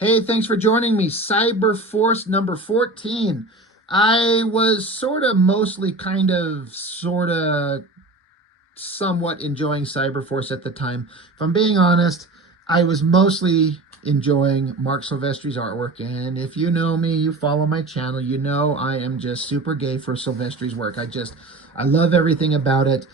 Hey, thanks for joining me. Cyberforce number 14. I was mostly, somewhat enjoying Cyberforce at the time. If I'm being honest, I was mostly enjoying Mark Silvestri's artwork. And if you know me, you follow my channel, you know I am just super gay for Silvestri's work. I love everything about it.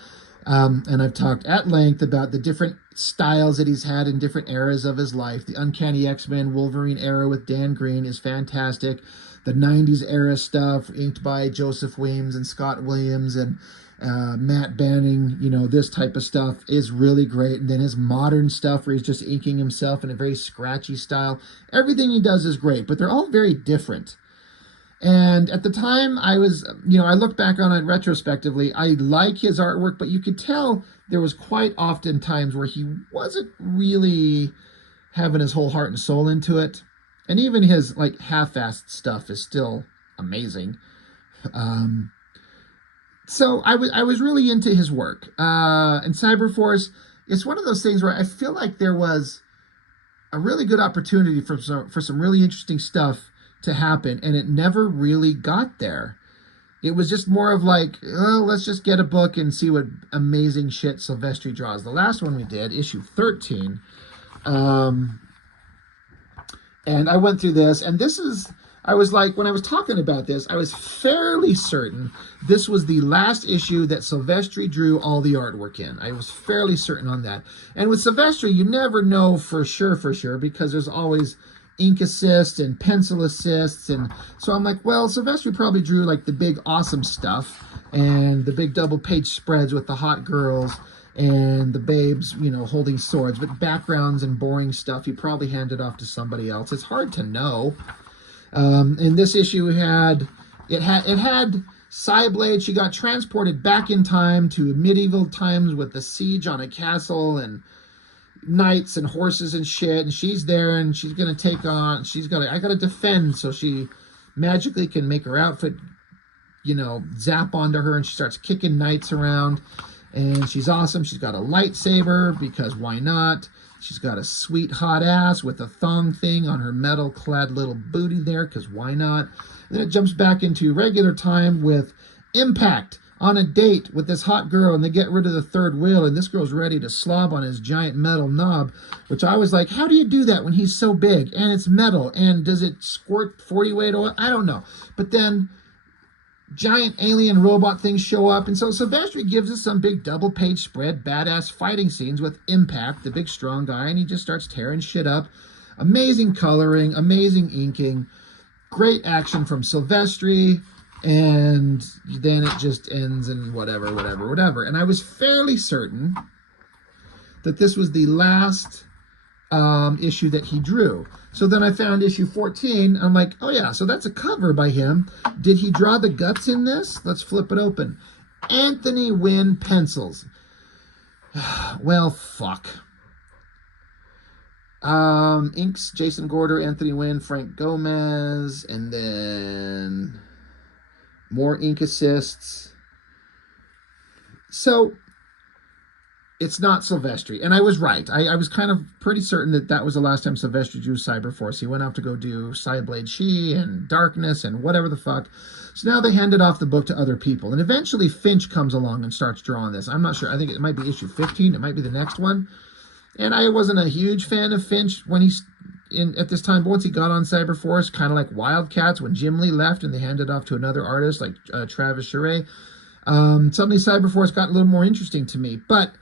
And I've talked at length about the different styles that he's had in different eras of his life. The Uncanny X-Men Wolverine era with Dan Green is fantastic. The 90s era stuff inked by Joseph Weems and Scott Williams and Matt Banning, this type of stuff is really great. And then his modern stuff where he's just inking himself in a very scratchy style. Everything he does is great, but they're all very different. And at the time, I look back on it retrospectively. I like his artwork, but you could tell there was quite often times where he wasn't really having his whole heart and soul into it. And even his half-assed stuff is still amazing. Um, so I was really into his work. And Cyberforce, it's one of those things where I feel like there was a really good opportunity for some really interesting stuff to happen, and it never really got there. It was just more of like, oh, let's just get a book and see what amazing shit Silvestri draws. The last one we did, issue 13, and I went through this, and I was like, when I was talking about this, I was fairly certain this was the last issue that Silvestri drew all the artwork in. I was fairly certain on that. And with Silvestri, you never know for sure, because there's always ink assists and pencil assists. And so I'm like, well, Silvestri probably drew like the big awesome stuff and the big double page spreads with the hot girls and the babes, holding swords, but backgrounds and boring stuff, he probably handed off to somebody else. It's hard to know. And this issue had Cyblade. She got transported back in time to medieval times with the siege on a castle and knights and horses and shit, and she's there and she's gonna I gotta defend, so she magically can make her outfit zap onto her, and she starts kicking knights around, and she's awesome. She's got a lightsaber because why not. She's got a sweet hot ass with a thong thing on her metal clad little booty there because why not. And then it jumps back into regular time with Impact on a date with this hot girl, and they get rid of the third wheel, and this girl's ready to slob on his giant metal knob, which I was like, how do you do that when he's so big and it's metal, and does it squirt 40 weight oil? I don't know. But then giant alien robot things show up, and so Silvestri gives us some big double page spread badass fighting scenes with Impact, the big strong guy, and he just starts tearing shit up. Amazing coloring, amazing inking, great action from Silvestri. And then it just ends in whatever. And I was fairly certain that this was the last issue that he drew. So then I found issue 14. I'm like, oh yeah, so that's a cover by him. Did he draw the guts in this? Let's flip it open. Anthony Wynn pencils. Well, fuck. Inks, Jason Gorder, Anthony Wynn, Frank Gomez, and then more ink assists. So it's not Silvestri. And I was right. I was kind of pretty certain that was the last time Silvestri drew Cyberforce. He went off to go do Cyblade She and Darkness and whatever the fuck. So now they handed off the book to other people. And eventually Finch comes along and starts drawing this. I'm not sure. I think it might be issue 15. It might be the next one. And I wasn't a huge fan of Finch when he's at this time, but once he got on Cyberforce, kind of like Wildcats when Jim Lee left and they handed off to another artist like Travis Charest, suddenly Cyberforce got a little more interesting to me. But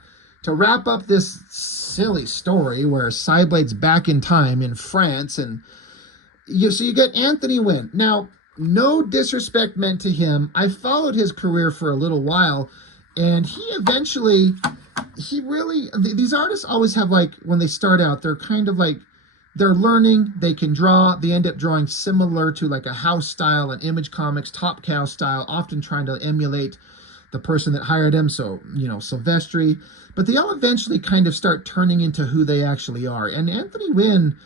to wrap up this silly story where Cyblade's back in time in France, and so you get Anthony Wynn. Now, no disrespect meant to him. I followed his career for a little while, and these artists always have, like, when they start out, they're kind of like, they're learning, they can draw, they end up drawing similar to like a House style and Image Comics, Top Cow style, often trying to emulate the person that hired him, so, Silvestri. But they all eventually kind of start turning into who they actually are. And Anthony Wynn,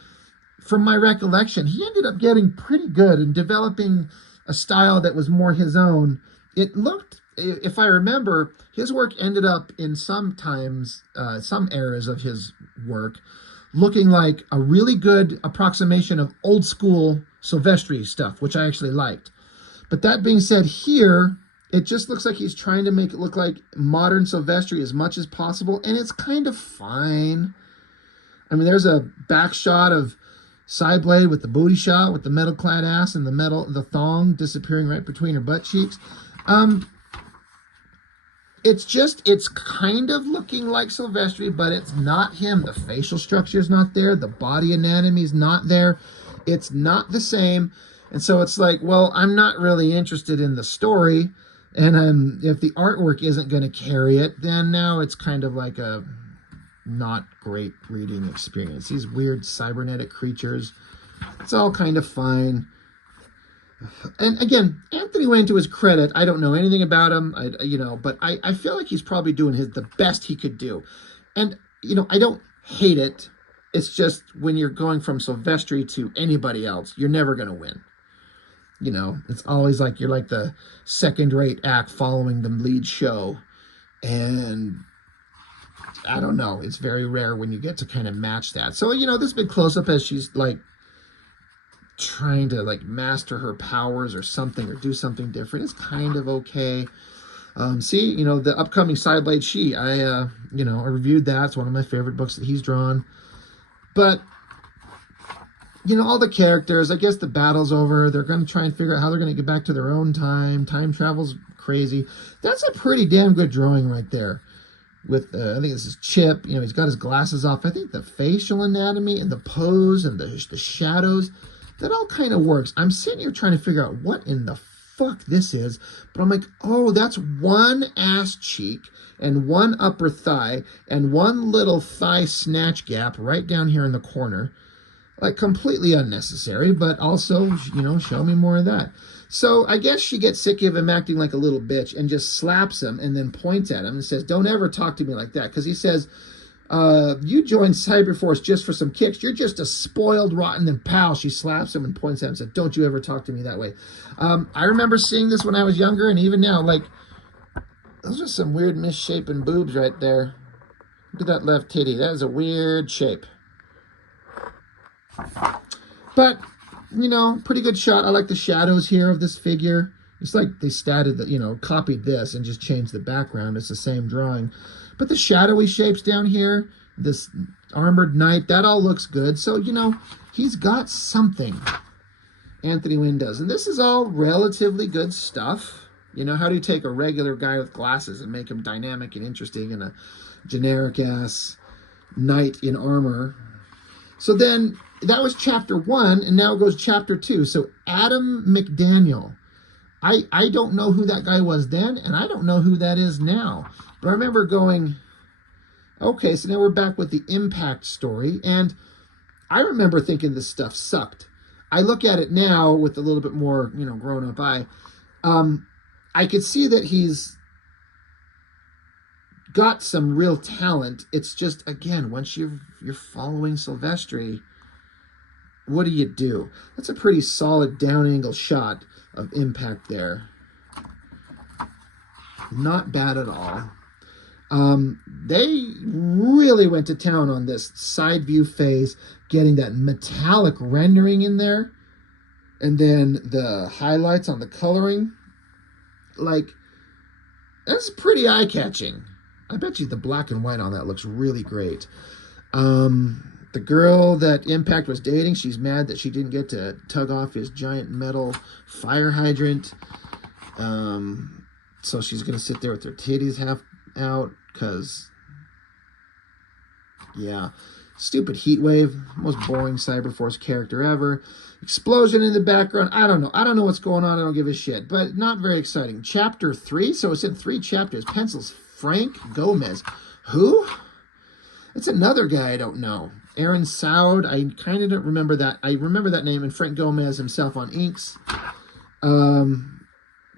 from my recollection, he ended up getting pretty good and developing a style that was more his own. It looked, if I remember, his work ended up in some eras of his work, looking like a really good approximation of old school Silvestri stuff, which I actually liked. But that being said, here, it just looks like he's trying to make it look like modern Silvestri as much as possible, and it's kind of fine. I mean, there's a back shot of Cyblade with the booty shot, with the metal-clad ass and the thong disappearing right between her butt cheeks. It's kind of looking like Silvestri, but it's not him. The facial structure is not there. The body anatomy is not there. It's not the same. And so it's like, well, I'm not really interested in the story. And if the artwork isn't going to carry it, then now it's kind of like a not great reading experience. These weird cybernetic creatures, it's all kind of fine. And again, Anthony Wayne, to his credit, I don't know anything about him, but I feel like he's probably doing the best he could do. And, I don't hate it. It's just when you're going from Silvestri to anybody else, you're never going to win. It's always like you're like the second-rate act following the lead show. And I don't know. It's very rare when you get to kind of match that. So, this big close-up as she's like trying to like master her powers or something or do something different is kind of okay. See, the upcoming Cyblade She, I reviewed that. It's one of my favorite books that he's drawn. But all the characters, I guess the battle's over. They're going to try and figure out how they're going to get back to their own time. Time travel's crazy. That's a pretty damn good drawing right there. With, I think this is Chip. He's got his glasses off. I think the facial anatomy and the pose and the shadows, that all kind of works. I'm sitting here trying to figure out what in the fuck this is. But I'm like, oh, that's one ass cheek and one upper thigh and one little thigh snatch gap right down here in the corner. Like, completely unnecessary, but also, show me more of that. So I guess she gets sick of him acting like a little bitch and just slaps him and then points at him and says, don't ever talk to me like that. Because he says, you joined Cyberforce just for some kicks. You're just a spoiled, rotten pal. She slaps him and points at him and says, don't you ever talk to me that way. I remember seeing this when I was younger, and even now, like, those are some weird misshapen boobs right there. Look at that left titty. That is a weird shape. But, pretty good shot. I like the shadows here of this figure. It's like they copied this and just changed the background. It's the same drawing. But the shadowy shapes down here, this armored knight, that all looks good. So, he's got something. Anthony Wynn does. And this is all relatively good stuff. How do you take a regular guy with glasses and make him dynamic and interesting and a generic-ass knight in armor? So then, that was chapter 1, and now it goes chapter 2. So Adam McDaniel. I don't know who that guy was then, and I don't know who that is now. But I remember going, okay, so now we're back with the Impact story, and I remember thinking this stuff sucked. I look at it now with a little bit more, grown-up eye. I could see that he's got some real talent. It's just, again, once you're following Silvestri, what do you do? That's a pretty solid down angle shot of Impact there. Not bad at all. They really went to town on this side view phase, getting that metallic rendering in there, and then the highlights on the coloring. Like, that's pretty eye-catching. I bet you the black and white on that looks really great. The girl that Impact was dating, she's mad that she didn't get to tug off his giant metal fire hydrant. So she's going to sit there with her titties half out because, yeah, stupid heat wave, most boring Cyberforce character ever. Explosion in the background. I don't know what's going on. I don't give a shit, but not very exciting. Chapter 3, so it's in 3 chapters. Pencils Frank Gomez. Who? It's another guy I don't know. Aaron Soud, I kind of don't remember that. I remember that name, and Frank Gomez himself on inks.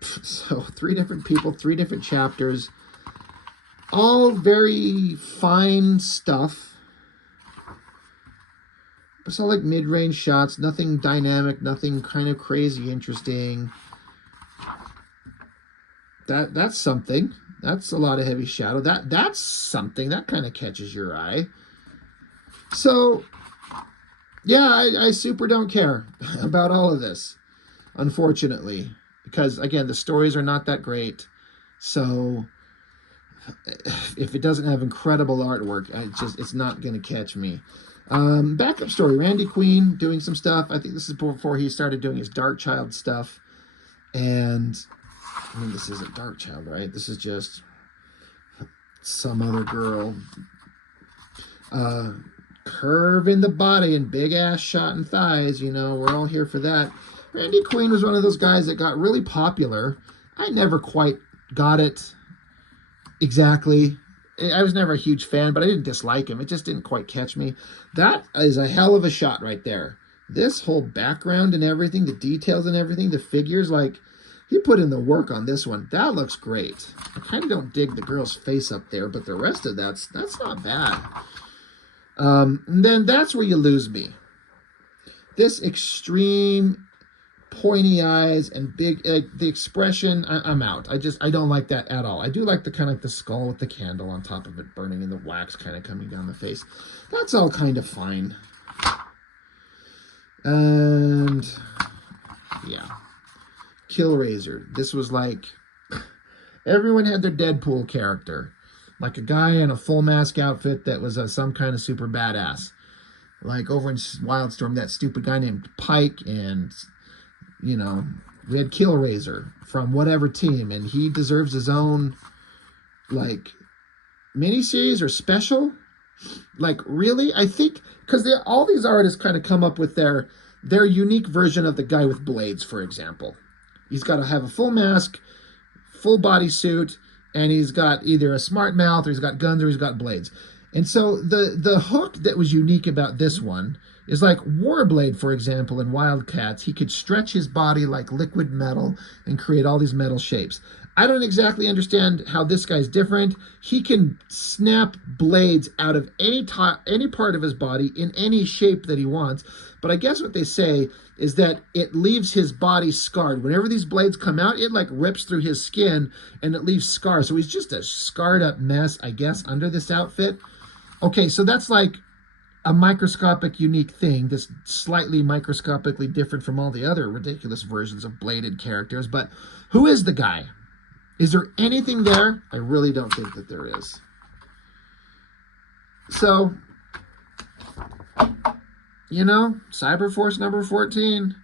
So 3 different people, 3 different chapters. All very fine stuff. It's all like mid-range shots, nothing dynamic, nothing kind of crazy interesting. That's something. That's a lot of heavy shadow. That's something. That kind of catches your eye. So, yeah, I super don't care about all of this, unfortunately, because again, the stories are not that great. So, if it doesn't have incredible artwork, it's not going to catch me. Backup story: Randy Queen doing some stuff. I think this is before he started doing his Dark Child stuff. And I mean, this isn't Dark Child, right? This is just some other girl. Curve in the body and big ass shot and thighs. You know, we're all here for that. Randy Queen was one of those guys that got really popular. I never quite got it exactly. I was never a huge fan, but I didn't dislike him. It just didn't quite catch me. That is a hell of a shot right there. This whole background and everything, the details and everything, the figures, like, he put in the work on this one. That looks great. I kind of don't dig the girl's face up there, but the rest of that's not bad. And then that's where you lose me. This extreme pointy eyes and big, the expression, I'm out. I don't like that at all. I do like the kind of like the skull with the candle on top of it burning and the wax kind of coming down the face. That's all kind of fine. And yeah, Killraiser. This was like, everyone had their Deadpool character. Like a guy in a full mask outfit that was some kind of super badass. Like over in Wildstorm, that stupid guy named Pike, and you know, we had Killraiser from whatever team, and he deserves his own, like, miniseries or special. Like, really? I think, because all these artists kind of come up with their unique version of the guy with blades, for example. He's got to have a full mask, full body suit, and he's got either a smart mouth, or he's got guns, or he's got blades. And so the hook that was unique about this one is like Warblade, for example, in Wildcats. He could stretch his body like liquid metal and create all these metal shapes. I don't exactly understand how this guy's different. He can snap blades out of any part of his body in any shape that he wants. But I guess what they say is that it leaves his body scarred. Whenever these blades come out, it like rips through his skin and it leaves scars. So he's just a scarred up mess, I guess, under this outfit. Okay, so that's like a microscopic, unique thing that's slightly microscopically different from all the other ridiculous versions of bladed characters. But who is the guy? Is there anything there? I really don't think that there is. So, you know, Cyberforce number 14.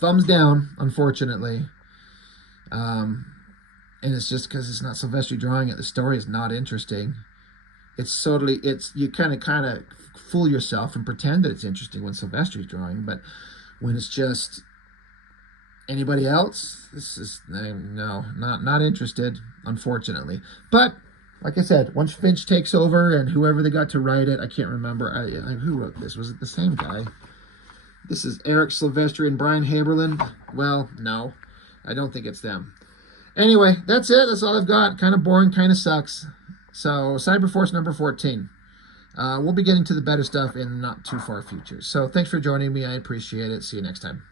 Thumbs down, unfortunately. And it's just because it's not Silvestri drawing it. The story is not interesting. You kind of fool yourself and pretend that it's interesting when Silvestri's drawing, but when it's just anybody else, this is no, not interested, unfortunately. But like I said, once Finch takes over and whoever they got to write it, I can't remember who wrote this. Was it the same guy? This is Eric Silvestri and Brian Haberlin. Well, no, I don't think it's them. Anyway, that's it. That's all I've got. Kind of boring, kind of sucks. So, Cyberforce number 14. We'll be getting to the better stuff in not too far future. So, thanks for joining me. I appreciate it. See you next time.